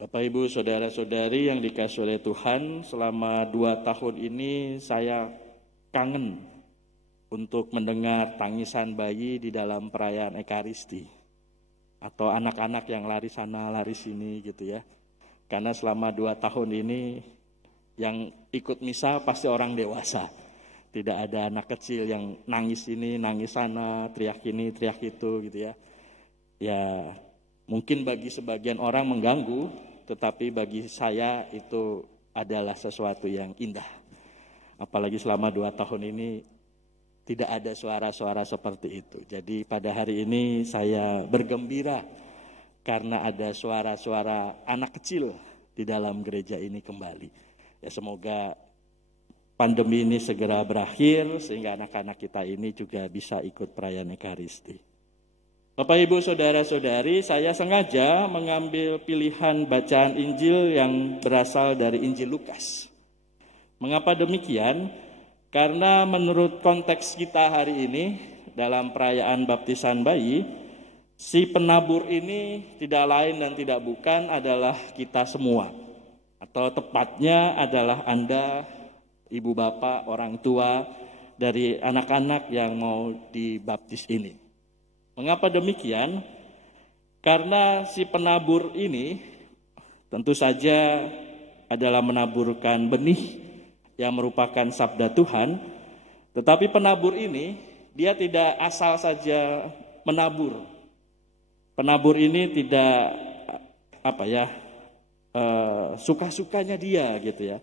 Bapak, Ibu, Saudara-saudari yang dikasihi oleh Tuhan, selama 2 tahun ini saya kangen untuk mendengar tangisan bayi di dalam perayaan Ekaristi. Atau anak-anak yang lari sana, lari sini gitu ya. Karena selama 2 tahun ini yang ikut misa pasti orang dewasa. Tidak ada anak kecil yang nangis ini, nangis sana, teriak ini, teriak itu gitu ya. Ya mungkin bagi sebagian orang mengganggu, tetapi bagi saya itu adalah sesuatu yang indah. Apalagi selama 2 tahun ini tidak ada suara-suara seperti itu. Jadi pada hari ini saya bergembira karena ada suara-suara anak kecil di dalam gereja ini kembali. Ya semoga pandemi ini segera berakhir sehingga anak-anak kita ini juga bisa ikut perayaan Ekaristi. Bapak, Ibu, Saudara-saudari, saya sengaja mengambil pilihan bacaan Injil yang berasal dari Injil Lukas. Mengapa demikian? Karena menurut konteks kita hari ini dalam perayaan baptisan bayi, si penabur ini tidak lain dan tidak bukan adalah kita semua. Atau tepatnya adalah Anda, ibu bapak, orang tua dari anak-anak yang mau dibaptis ini. Mengapa demikian? Karena si penabur ini tentu saja adalah menaburkan benih yang merupakan sabda Tuhan, tetapi penabur ini dia tidak asal saja menabur. Penabur ini tidak suka-sukanya dia gitu ya.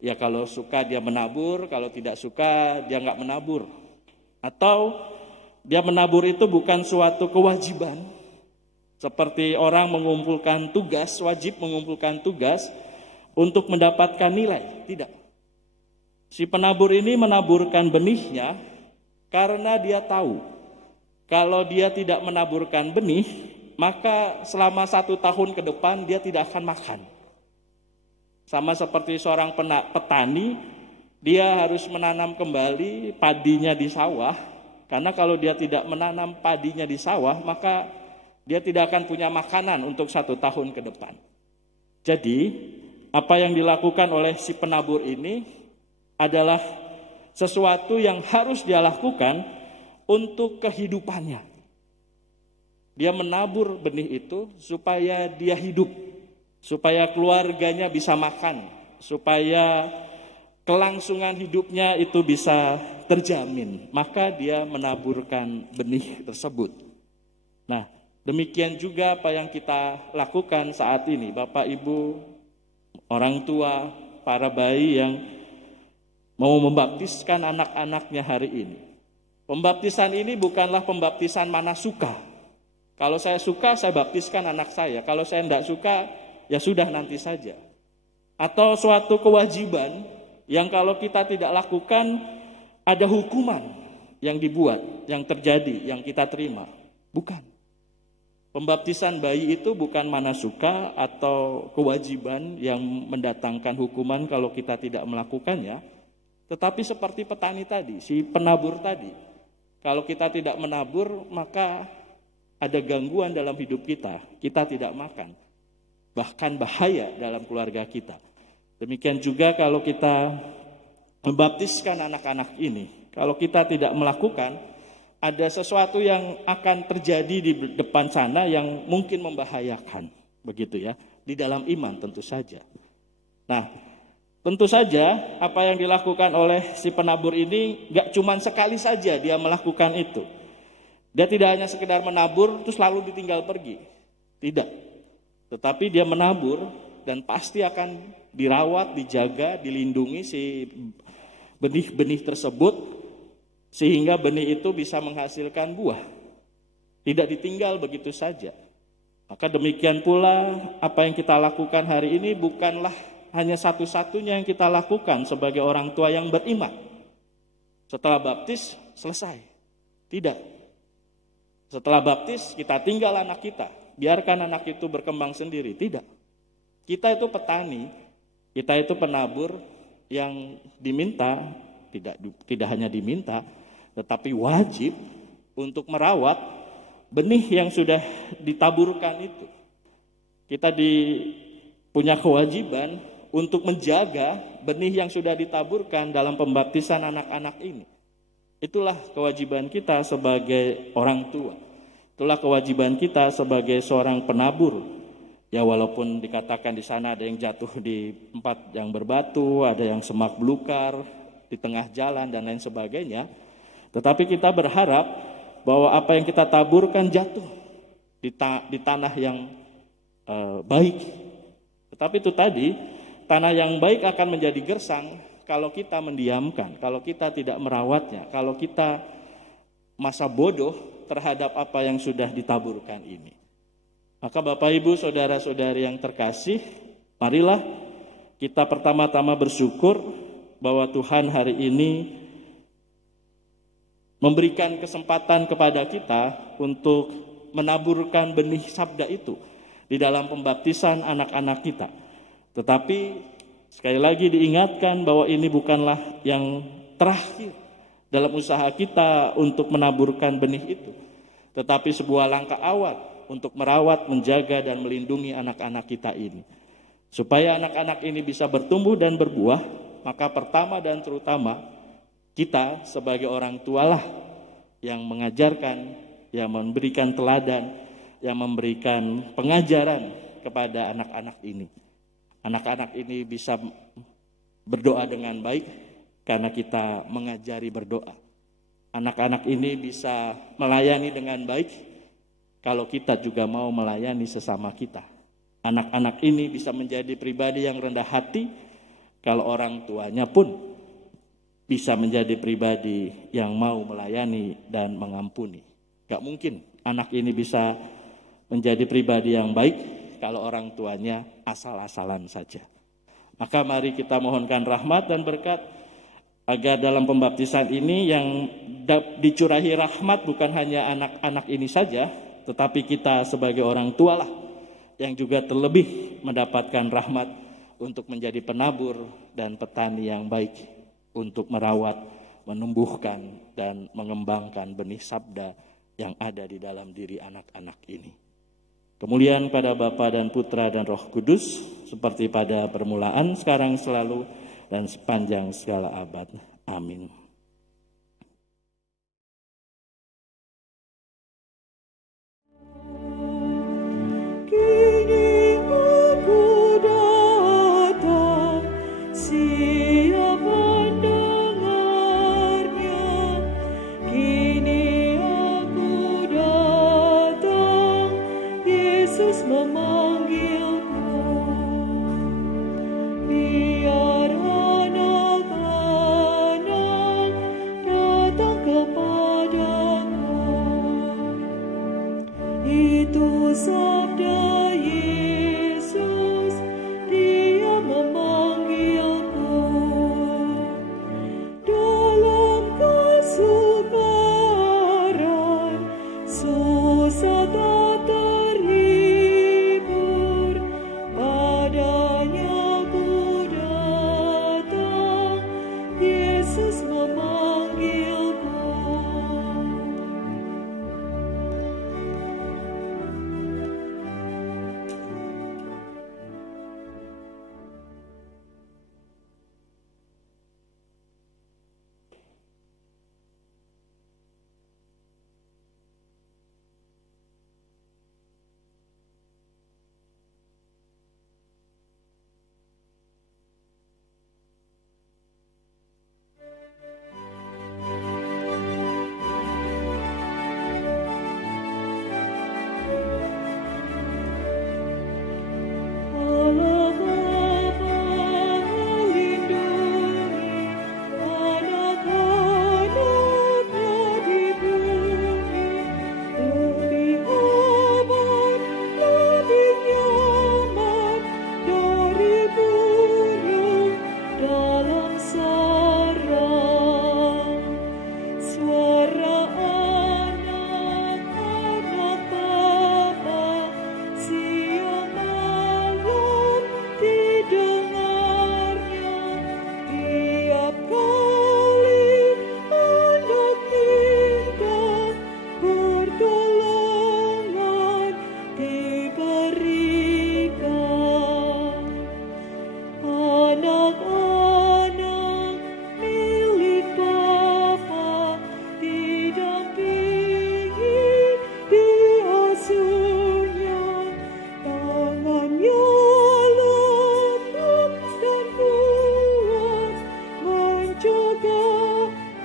Ya kalau suka dia menabur, kalau tidak suka dia nggak menabur. Atau dia menabur itu bukan suatu kewajiban. Seperti orang mengumpulkan tugas, wajib mengumpulkan tugas untuk mendapatkan nilai. Tidak. Si penabur ini menaburkan benihnya karena dia tahu kalau dia tidak menaburkan benih, maka selama 1 tahun ke depan dia tidak akan makan. Sama seperti seorang petani, dia harus menanam kembali padinya di sawah. Karena kalau dia tidak menanam padinya di sawah, maka dia tidak akan punya makanan untuk 1 tahun ke depan. Jadi, apa yang dilakukan oleh si penabur ini adalah sesuatu yang harus dia lakukan untuk kehidupannya. Dia menabur benih itu supaya dia hidup, supaya keluarganya bisa makan, supaya kelangsungan hidupnya itu bisa terjamin, maka dia menaburkan benih tersebut. Nah, demikian juga apa yang kita lakukan saat ini, Bapak, Ibu, orang tua, para bayi yang mau membaptiskan anak-anaknya hari ini. Pembaptisan ini bukanlah pembaptisan mana suka. Kalau saya suka, saya baptiskan anak saya. Kalau saya tidak suka, ya sudah nanti saja. Atau suatu kewajiban yang kalau kita tidak lakukan, ada hukuman yang dibuat, yang terjadi, yang kita terima. Bukan. Pembaptisan bayi itu bukan mana suka atau kewajiban yang mendatangkan hukuman kalau kita tidak melakukannya. Tetapi seperti petani tadi, si penabur tadi. Kalau kita tidak menabur, maka ada gangguan dalam hidup kita. Kita tidak makan. Bahkan bahaya dalam keluarga kita. Demikian juga kalau kita membaptiskan anak-anak ini, kalau kita tidak melakukan, ada sesuatu yang akan terjadi di depan sana yang mungkin membahayakan, begitu ya, di dalam iman tentu saja. Nah, tentu saja apa yang dilakukan oleh si penabur ini gak cuma sekali saja dia melakukan itu. Dia tidak hanya sekedar menabur terus lalu ditinggal pergi. Tidak. Tetapi dia menabur dan pasti akan dirawat, dijaga, dilindungi si benih-benih tersebut sehingga benih itu bisa menghasilkan buah. Tidak ditinggal begitu saja. Maka demikian pula apa yang kita lakukan hari ini bukanlah hanya satu-satunya yang kita lakukan sebagai orang tua yang beriman. Setelah baptis, selesai. Tidak. Setelah baptis, kita tinggal anak kita. Biarkan anak itu berkembang sendiri. Tidak. Kita itu petani, kita itu penabur yang diminta, tidak hanya diminta, tetapi wajib untuk merawat benih yang sudah ditaburkan itu. Kita punya kewajiban untuk menjaga benih yang sudah ditaburkan dalam pembaptisan anak-anak ini. Itulah kewajiban kita sebagai orang tua. Itulah kewajiban kita sebagai seorang penabur. Ya walaupun dikatakan di sana ada yang jatuh di tempat yang berbatu, ada yang semak belukar, di tengah jalan dan lain sebagainya. Tetapi kita berharap bahwa apa yang kita taburkan jatuh di tanah yang baik. Tetapi itu tadi, tanah yang baik akan menjadi gersang kalau kita mendiamkan, kalau kita tidak merawatnya, kalau kita masa bodoh terhadap apa yang sudah ditaburkan ini. Maka Bapak Ibu, saudara-saudari yang terkasih, marilah kita pertama-tama bersyukur bahwa Tuhan hari ini memberikan kesempatan kepada kita untuk menaburkan benih sabda itu di dalam pembaptisan anak-anak kita. Tetapi sekali lagi diingatkan bahwa ini bukanlah yang terakhir dalam usaha kita untuk menaburkan benih itu, tetapi sebuah langkah awal untuk merawat, menjaga, dan melindungi anak-anak kita ini. Supaya anak-anak ini bisa bertumbuh dan berbuah, maka pertama dan terutama kita sebagai orang tualah yang mengajarkan, yang memberikan teladan, yang memberikan pengajaran kepada anak-anak ini. Anak-anak ini bisa berdoa dengan baik karena kita mengajari berdoa. Anak-anak ini bisa melayani dengan baik kalau kita juga mau melayani sesama kita. Anak-anak ini bisa menjadi pribadi yang rendah hati kalau orang tuanya pun bisa menjadi pribadi yang mau melayani dan mengampuni. Gak mungkin anak ini bisa menjadi pribadi yang baik kalau orang tuanya asal-asalan saja. Maka mari kita mohonkan rahmat dan berkat agar dalam pembaptisan ini yang dicurahi rahmat bukan hanya anak-anak ini saja, tetapi kita sebagai orang tua lah yang juga terlebih mendapatkan rahmat untuk menjadi penabur dan petani yang baik untuk merawat, menumbuhkan, dan mengembangkan benih sabda yang ada di dalam diri anak-anak ini. Kemuliaan pada Bapa dan Putra dan Roh Kudus, seperti pada permulaan, sekarang, selalu, dan sepanjang segala abad. Amin. Biar anak-anak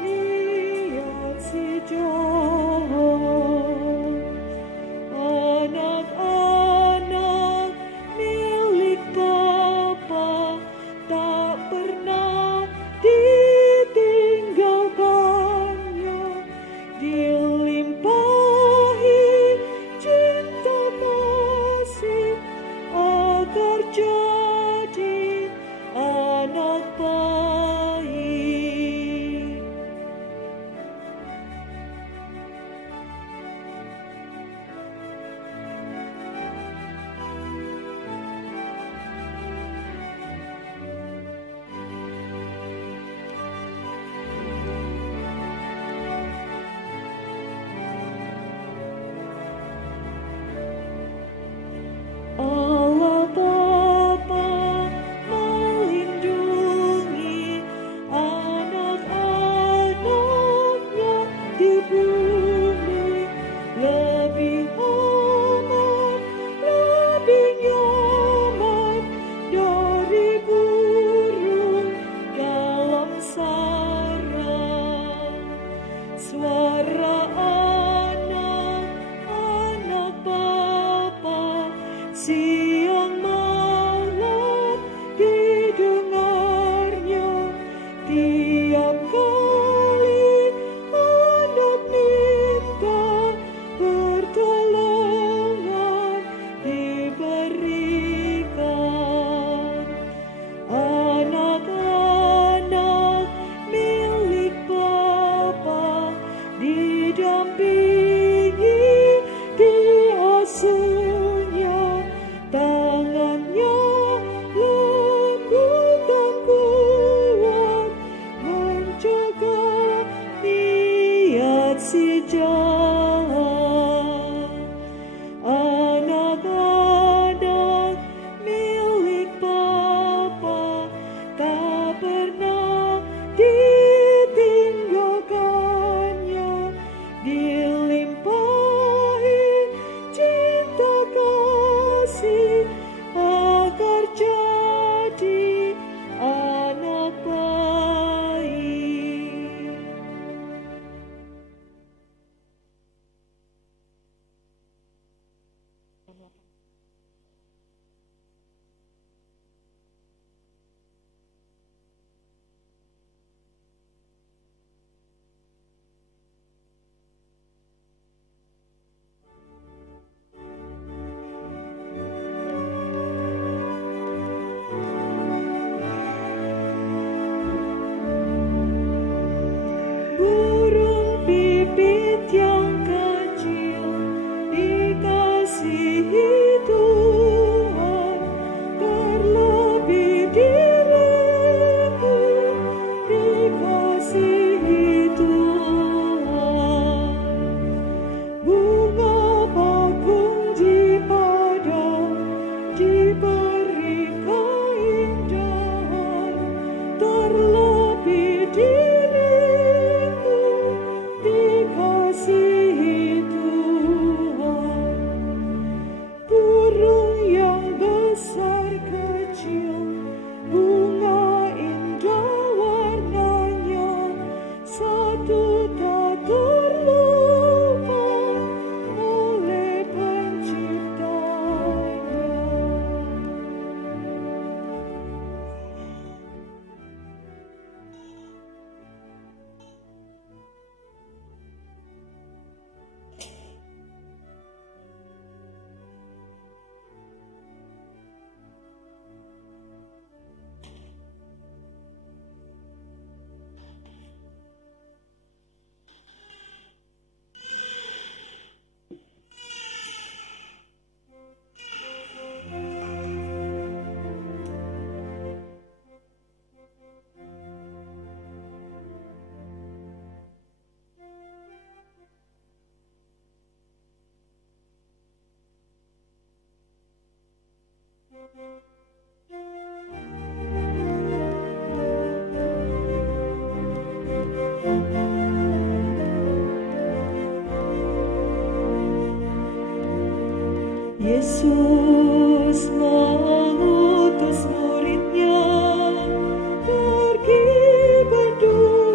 niat si jahat. Anak-anak milik Bapa tak pernah ditinggalkannya, dilimpahi cinta kasih agar jadi anak baik. Allah Bapa melindungi anak-anaknya di bumi, lebih aman, lebih nyaman dari burung dalam sarang. Suara anak-anak Bapa siang malam didengarnya, tiap kali anak minta pertolongan diberikan. Anak-anak milik Bapa didampingi, diasuhnya, tangannya lembut dan kuat, menjaga niat si jahat. Anak-anak milik Bapa tak pernah ditinggalkannya, dilimpahi cinta kasih agar jadi anak baik. Burung pipit yang kecil dikasihi Tuhan, terlebih diriku dikasihi Tuhan. Bunga bakung di padang diberi keindahan, terlebih diriku dikasihi Tuhan. Burung yang besar kecil, bunga indah warnanya, satu tak terlupa oleh penciptanya. Yesus mengutus murid-Nya pergi berdua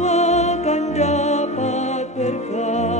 akan dapat berkah.